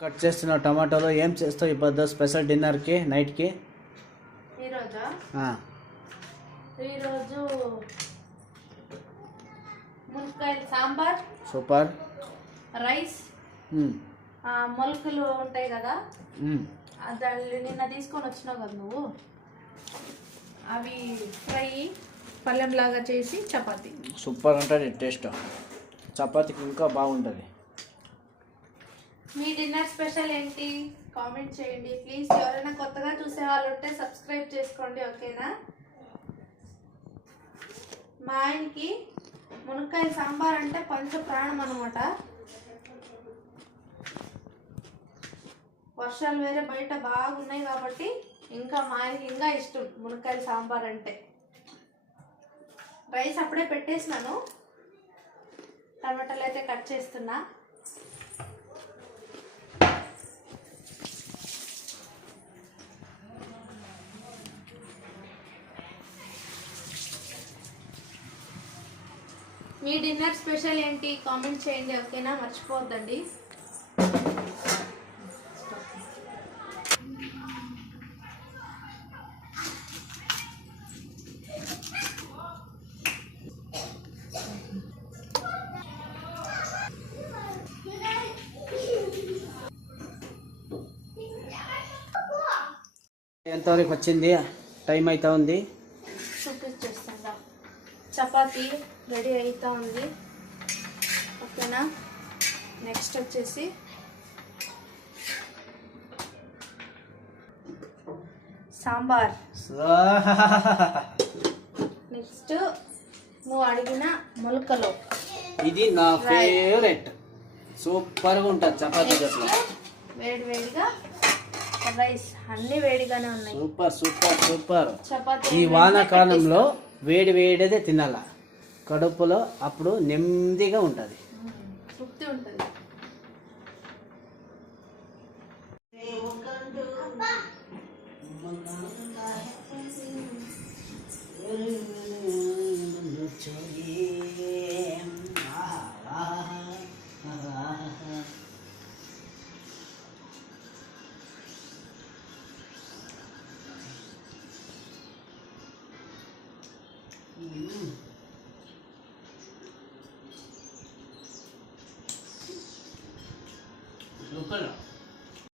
Cut చేస్తున్న టమాటోలో ఏం చేస్తావు ఇప్పుడు స్పెషల్ డిన్నర్కి నైట్కి? ఈరోజు మునక్కాయల సాంబార్, సూపర్. రైస్, మొలకలు ఉంటాయి కదా, దాన్ని నిన్న తీసుకొని వచ్చినావు కదా నువ్వు, అవి ఫ్రై పళ్ళెంలాగా చేసి చపాతీ. సూపర్ ఉంటుంది టేస్ట్, చపాతీకి ఇంకా బాగుంటుంది. మీ డిన్నర్ స్పెషల్ ఏంటి కామెంట్ చేయండి ప్లీజ్. ఎవరైనా కొత్తగా చూసే వాళ్ళు ఉంటే సబ్స్క్రైబ్ చేసుకోండి, ఓకేనా? మా ఆయనకి మునక్కాయ సాంబార్ అంటే పంచ ప్రాణం అనమాట. వర్షాలు వేరే బయట బాగున్నాయి కాబట్టి ఇంకా మా ఆయనకి ఇంకా ఇష్టం మునక్కాయ సాంబార్ అంటే. రైస్ అప్పుడే పెట్టేసినాను, టమాటాలు అయితే కట్ చేస్తున్నా. మీ డిన్నర్ స్పెషల్ ఏంటి కామెంట్ చేయండి, ఓకేనా? మర్చిపోవద్దండి. ఎంతవరకు వచ్చింది? టైం అవుతా ఉంది, చూపించేస్తుందా. చపాతీ రెడీ అవుతా ఉంది, ఓకేనా? నెక్స్ట్ వచ్చేసి సాంబార్. నెక్స్ట్ నువ్వు అడిగిన మొలకలు, ఇది నా ఫేవరెట్. సూపర్గా ఉంటుంది చపాతీ జట్ల. వేడి వేడిగా రైస్, అన్ని వేడిగానే ఉన్నాయి. Super super super. చపాతీ ఈ వానాకాలంలో వేడి వేడిదే తినాల కడుపులో, అప్పుడు నెమ్మదిగా ఉంటుంది, తృప్తి ఉంటుంది.